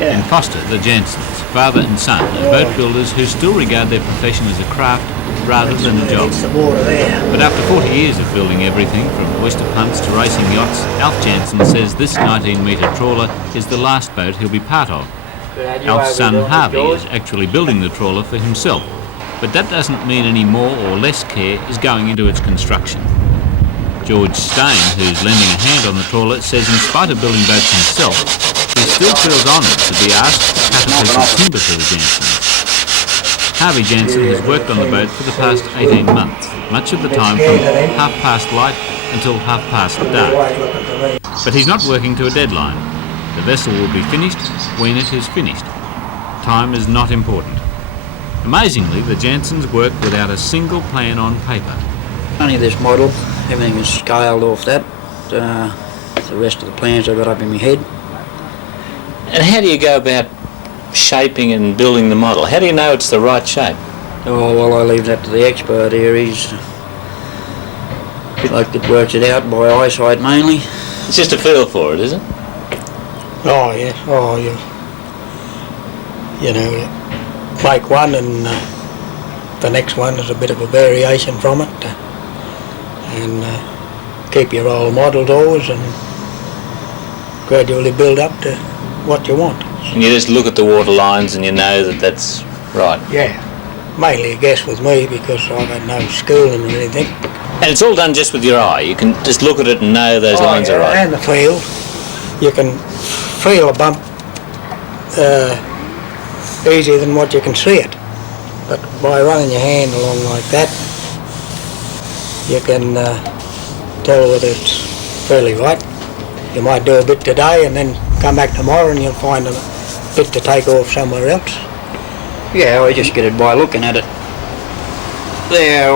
In Foster, the Jansons, father and son, are boat builders who still regard their profession as a craft rather than a job. But after 40 years of building everything from oyster punts to racing yachts, Alf Jansen says this 19-metre trawler is the last boat he'll be part of. Alf's son Harvey is actually building the trawler for himself, but that doesn't mean any more or less care is going into its construction. George Stain, who's lending a hand on the trawler, says in spite of building boats himself, he still feels honoured to be asked to cut a piece of timber for the Jansons. Harvey Jansen has worked on the boat for the past 18 months, much of the time from half past light until half past dark. But he's not working to a deadline. The vessel will be finished when it is finished. Time is not important. Amazingly, the Jansons work without a single plan on paper. Only this model, everything is scaled off that. The rest of the plans I've got up in my head. And how do you go about shaping and building the model? How do you know it's the right shape? Oh, well, I leave that to the expert here. He's a bit like that works it out by eyesight mainly. It's just a feel for it, is it? Oh, yeah. Oh, yeah. You know, make one and the next one is a bit of a variation from it. And keep your old models always and gradually build up to what you want. And you just look at the water lines and you know that that's right? Yeah. Mainly a guess with me because I've had no schooling or anything. And it's all done just with your eye? You can just look at it and know those lines are right? And the feel. You can feel a bump easier than what you can see it. But by running your hand along like that, you can tell whether it's fairly right. You might do a bit today and then come back tomorrow and you'll find a bit to take off somewhere else. Yeah, I just get it by looking at it. There,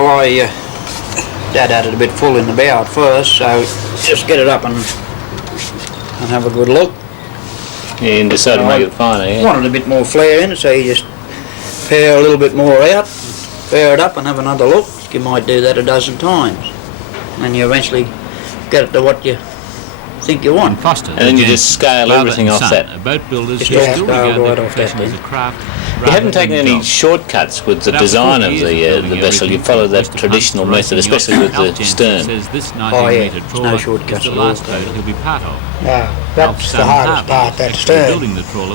Dad had it a bit full in the bow at first, so just get it up and have a good look. Yeah, and decide to make it finer, yeah? Wanted a bit more flare in it, so you just pare a little bit more out, pare it up and have another look. You might do that a dozen times. And then you eventually get it to what you think you want. Foster, and then you just scale everything off that. Boat builders who Yeah, still scale regard right their off that profession as a craft. You haven't taken any shortcuts with the design of the vessel. You follow that traditional method, especially with the stern. Oh yeah, there's no shortcuts at all. He'll be part of. No, that's the hardest part, that stern.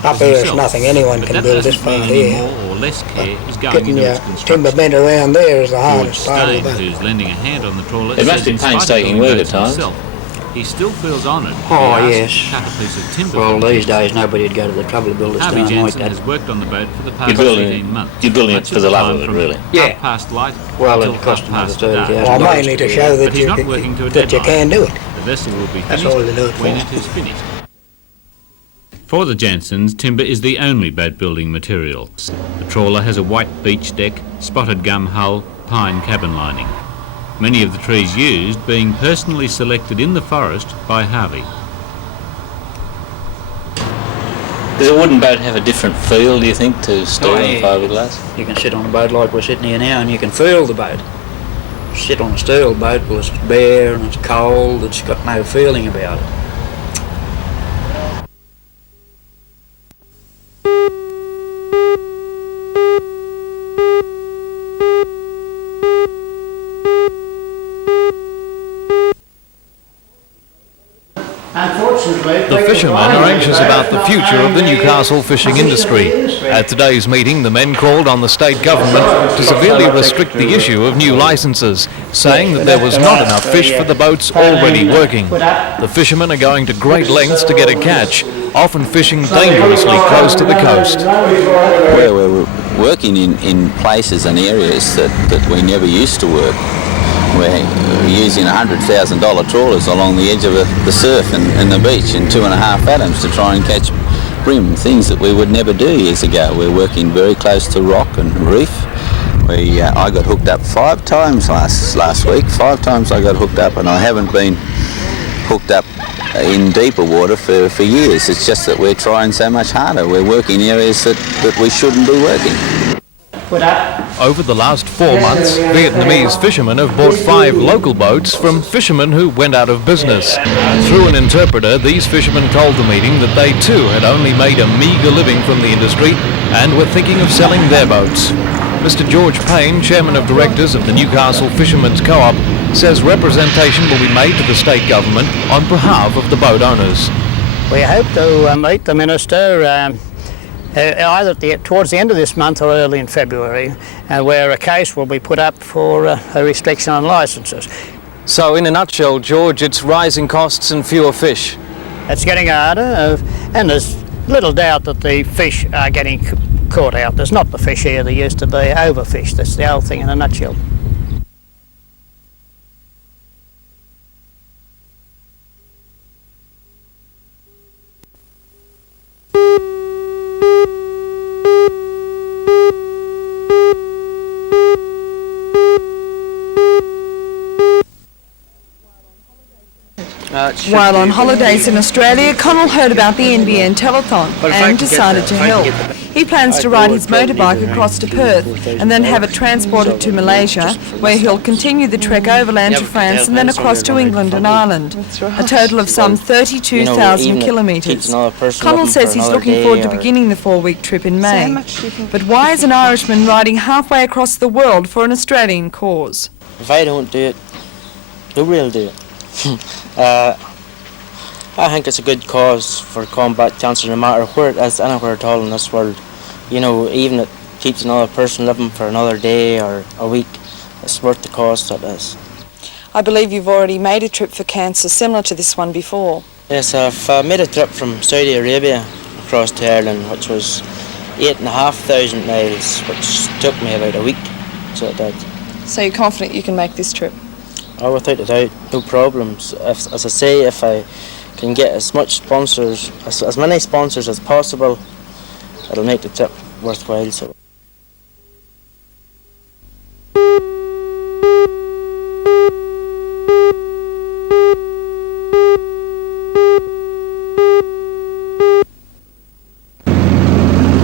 Up here there's nothing anyone can build this far here. More or less care is going Getting into your its construction. timber bent around there is the hardest George part of Stain, the boat. who's lending a hand on the trawler, It must says be in spite of painstaking building work boats at times. himself, he still feels honoured to be Oh, asked yes. to cut a piece of timber. Well, these days nobody'd go to the trouble to build a Harvey stern like Jansen that. has worked on the boat for the past 18 months. You're building it Much for the love time of it, from really? Yeah. half past light Well, until it cost half another past dark. $30,000. Well, mainly to show But that he's you, not working to a that you deadline. can do it. The vessel will be That's finished all they do it when for. it is finished. For the Jansons, timber is the only boat building material. The trawler has a white beach deck, spotted gum hull, pine cabin lining. Many of the trees used being personally selected in the forest by Harvey. Does a wooden boat have a different feel, do you think, to steel Oh, and yeah. fiberglass? You can sit on a boat like we're sitting here now and you can feel the boat. Sit on a steel boat, well, it's bare and it's cold, it's got no feeling about it. The fishermen are anxious about the future of the Newcastle fishing industry. At today's meeting, the men called on the state government to severely restrict the issue of new licences, saying that there was not enough fish for the boats already working. The fishermen are going to great lengths to get a catch, often fishing dangerously close to the coast. Where we're working in places and areas that we never used to work. We're using $100,000 trawlers along the edge of the surf and the beach in 2.5 fathoms to try and catch bream, things that we would never do years ago. We're working very close to rock and reef. I got hooked up 5 times last week. 5 times I got hooked up, and I haven't been hooked up in deeper water for years. It's just that we're trying so much harder. We're working areas that we shouldn't be working. Put up. Over the last 4 months, Vietnamese fishermen have bought 5 local boats from fishermen who went out of business. Through an interpreter, these fishermen told the meeting that they too had only made a meagre living from the industry and were thinking of selling their boats. Mr. George Payne, Chairman of Directors of the Newcastle Fishermen's Co-op, says representation will be made to the state government on behalf of the boat owners. We hope to meet the Minister either towards the end of this month or early in February, where a case will be put up for a restriction on licences. So in a nutshell, George, it's rising costs and fewer fish. It's getting harder, and there's little doubt that the fish are getting caught out. There's not the fish here there used to be, overfish. That's the whole thing in a nutshell. While on holidays in Australia, Connell heard about the NBN Telethon and decided to help. He plans to ride his motorbike across to Perth and then have it transported to Malaysia, where he'll continue the trek overland to France and then across to England and Ireland, a total of some 32,000 kilometres. Connell says he's looking forward to beginning the 4-week trip in May. But why is an Irishman riding halfway across the world for an Australian cause? If I don't do it, who will do it? I think it's a good cause for combat cancer, no matter where it is, anywhere at all in this world. You know, even if it keeps another person living for another day or a week, it's worth the cost it is. I believe you've already made a trip for cancer similar to this one before. Yes, I've made a trip from Saudi Arabia across to Ireland, which was 8,500 miles, which took me about a week, so it did. So you're confident you can make this trip? Oh, without a doubt, no problems. As I say, if I can get as much sponsors, as many sponsors as possible, it'll make the trip worthwhile. So.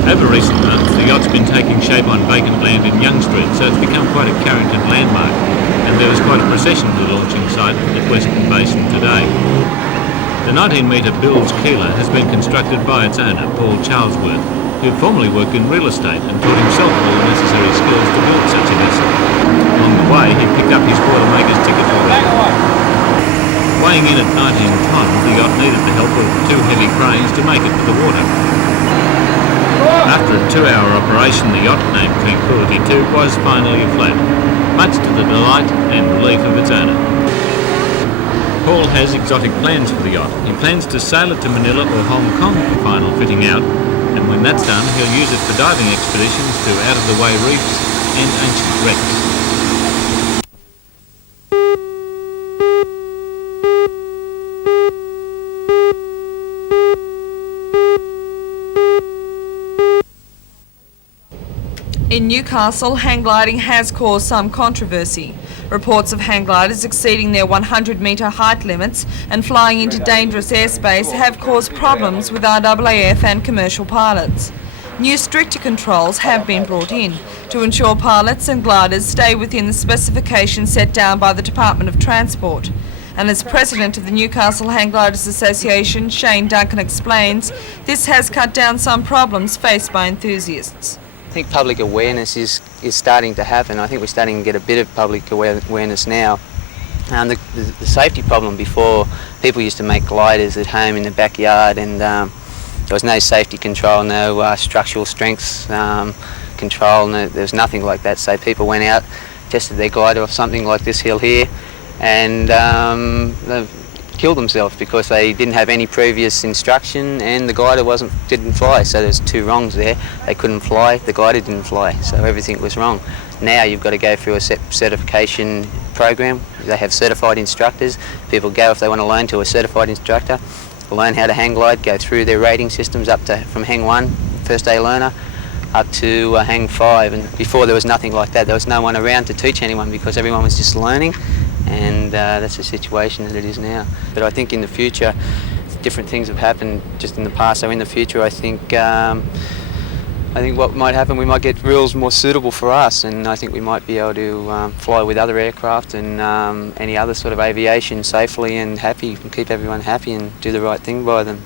Over recent months, the yacht's been taking shape on vacant land in Strait, so it's become quite a Carrington landmark, and there was quite a procession to the launching site at Western Basin today. The 19-metre Bills Keeler has been constructed by its owner, Paul Charlesworth, who formerly worked in real estate and taught himself all the necessary skills to build such a vessel. Along the way, he picked up his watermaker's ticket already. Weighing in at 19 tons, the yacht needed the help of 2 heavy cranes to make it to the water. After a 2-hour operation, the yacht, named Tranquility 2, was finally afloat, much to the delight and relief of its owner. Paul has exotic plans for the yacht. He plans to sail it to Manila or Hong Kong for final fitting out, and when that's done, he'll use it for diving expeditions to out-of-the-way reefs and ancient wrecks. In Newcastle, hang gliding has caused some controversy. Reports of hang gliders exceeding their 100-metre height limits and flying into dangerous airspace have caused problems with RAAF and commercial pilots. New stricter controls have been brought in to ensure pilots and gliders stay within the specifications set down by the Department of Transport. And as President of the Newcastle Hang Gliders Association, Shane Duncan explains, this has cut down some problems faced by enthusiasts. I think public awareness is starting to happen. I think we're starting to get a bit of public awareness now. The safety problem before, people used to make gliders at home in the backyard, and there was no safety control, no structural strengths control, there was nothing like that. So people went out, tested their glider off something like this hill here, and they killed themselves because they didn't have any previous instruction and the glider didn't fly. So there's 2 wrongs there. They couldn't fly, the glider didn't fly, so everything was wrong. Now you've got to go through a certification program. They have certified instructors. People go, if they want to learn, to a certified instructor, learn how to hang glide, go through their rating systems up to from hang 1, first day learner, up to hang 5. And before there was nothing like that. There was no one around to teach anyone because everyone was just learning. And that's the situation that it is now. But I think in the future, different things have happened just in the past. So in the future, I think I think what might happen, we might get rules more suitable for us, and I think we might be able to fly with other aircraft and any other sort of aviation safely and happy, and keep everyone happy and do the right thing by them.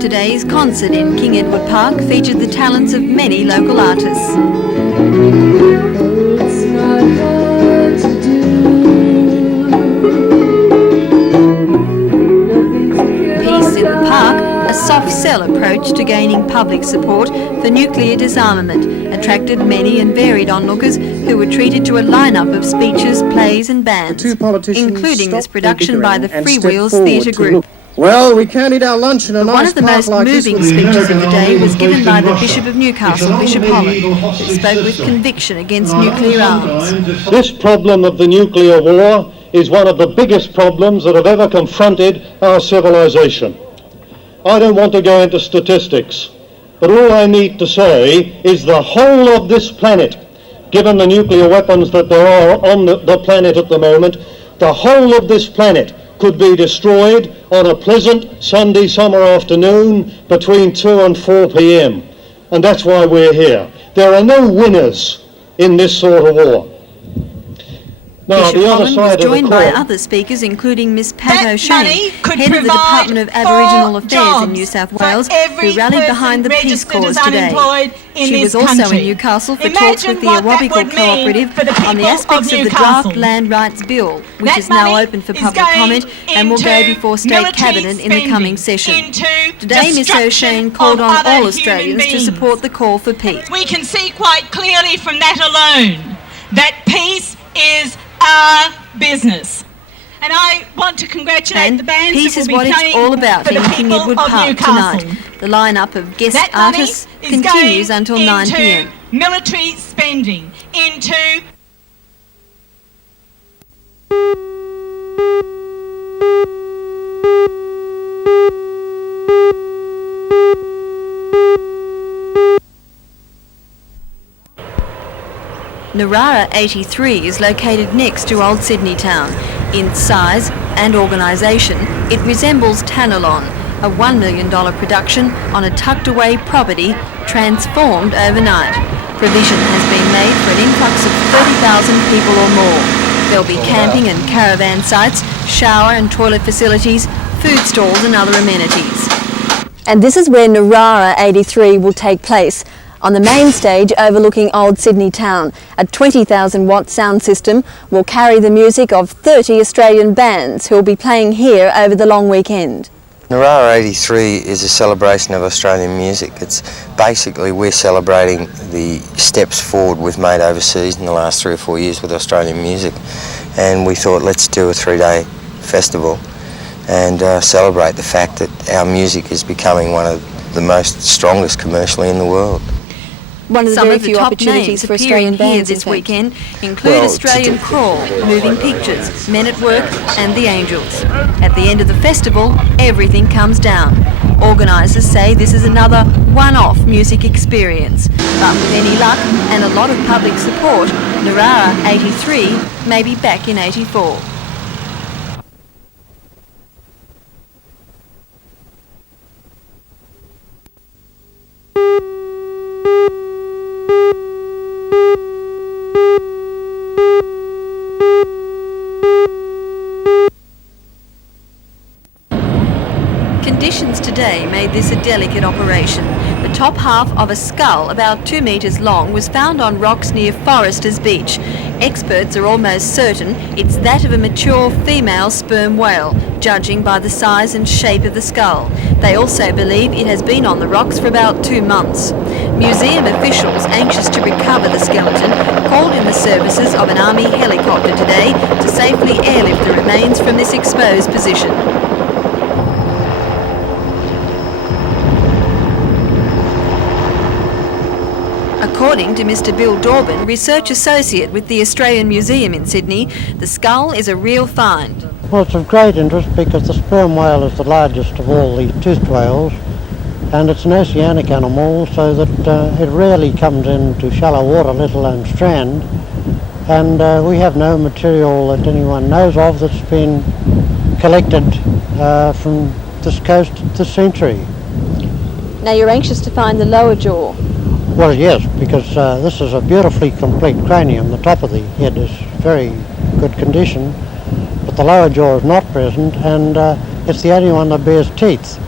Today's concert in King Edward Park featured the talents of many local artists. Peace in the Park, a soft sell approach to gaining public support for nuclear disarmament, attracted many and varied onlookers who were treated to a lineup of speeches, plays and bands, including this production by the Freewheels Theatre Group. Well, we can't eat our lunch in a nice One of the most moving speeches of the day was given by the Bishop of Newcastle, Bishop Holland, who spoke with conviction against nuclear arms. This problem of the nuclear war is one of the biggest problems that have ever confronted our civilization. I don't want to go into statistics, but all I need to say is the whole of this planet, given the nuclear weapons that there are on the planet at the moment, the whole of this planet could be destroyed on a pleasant Sunday summer afternoon between 2 and 4 p.m. And that's why we're here. There are no winners in this sort of war. Now, Bishop Holland was joined by other speakers, including Miss Pat O'Shane, head of the Department of Aboriginal Affairs in New South Wales, who rallied behind the peace cause today. She was also in Newcastle for talks with the Awabakal Cooperative on the aspects of the draft Land Rights Bill, which is now open for public comment and will go before State Cabinet in the coming session. Today, Miss O'Shane called on all Australians to support the call for peace. We can see quite clearly from that alone that peace is our business. And I want to congratulate the bands peace that is will what be it's playing all about for in the King people Edward of Park Newcastle. tonight. The lineup of guest That money artists is continues going until 9 into p.m. military spending, into Narara 83 is located next to Old Sydney Town. In size and organisation, it resembles Tanalon, a $1 million production on a tucked-away property transformed overnight. Provision has been made for an influx of 30,000 people or more. There'll be camping and caravan sites, shower and toilet facilities, food stalls and other amenities. And this is where Narara 83 will take place, on the main stage overlooking Old Sydney Town. A 20,000 watt sound system will carry the music of 30 Australian bands who will be playing here over the long weekend. Narara 83 is a celebration of Australian music. It's basically, we're celebrating the steps forward we've made overseas in the last 3 or 4 years with Australian music, and we thought let's do a 3-day festival and celebrate the fact that our music is becoming one of the most strongest commercially in the world. One of the Some very of the few top opportunities names for appearing Australian here bands this weekend include Australian Crawl, Moving Pictures, Men at Work and The Angels. At the end of the festival, everything comes down. Organisers say this is another one-off music experience, but with any luck and a lot of public support, Narara 83 may be back in 84. Conditions today made this a delicate operation. The top half of a skull about 2 metres long was found on rocks near Foresters Beach. Experts are almost certain it's that of a mature female sperm whale, judging by the size and shape of the skull. They also believe it has been on the rocks for about 2 months. Museum officials, anxious to recover the skeleton, called in the services of an army helicopter today to safely airlift the remains from this exposed position. According to Mr. Bill Dorbin, research associate with the Australian Museum in Sydney, the skull is a real find. Well, it's of great interest because the sperm whale is the largest of all the toothed whales, and it's an oceanic animal, so that it rarely comes into shallow water, let alone strand, and we have no material that anyone knows of that's been collected from this coast this century. Now you're anxious to find the lower jaw. Well, yes, because this is a beautifully complete cranium. The top of the head is very good condition, but the lower jaw is not present, and it's the only one that bears teeth.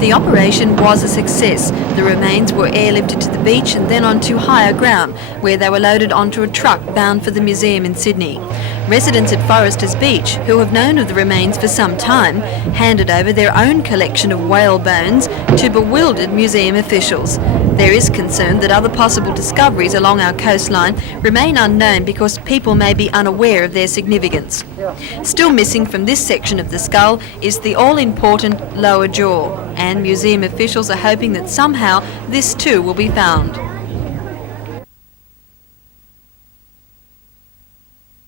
The operation was a success. The remains were airlifted to the beach and then onto higher ground, where they were loaded onto a truck bound for the museum in Sydney. Residents at Foresters Beach, who have known of the remains for some time, handed over their own collection of whale bones to bewildered museum officials. There is concern that other possible discoveries along our coastline remain unknown because people may be unaware of their significance. Still missing from this section of the skull is the all-important lower jaw, and museum officials are hoping that somehow this too will be found.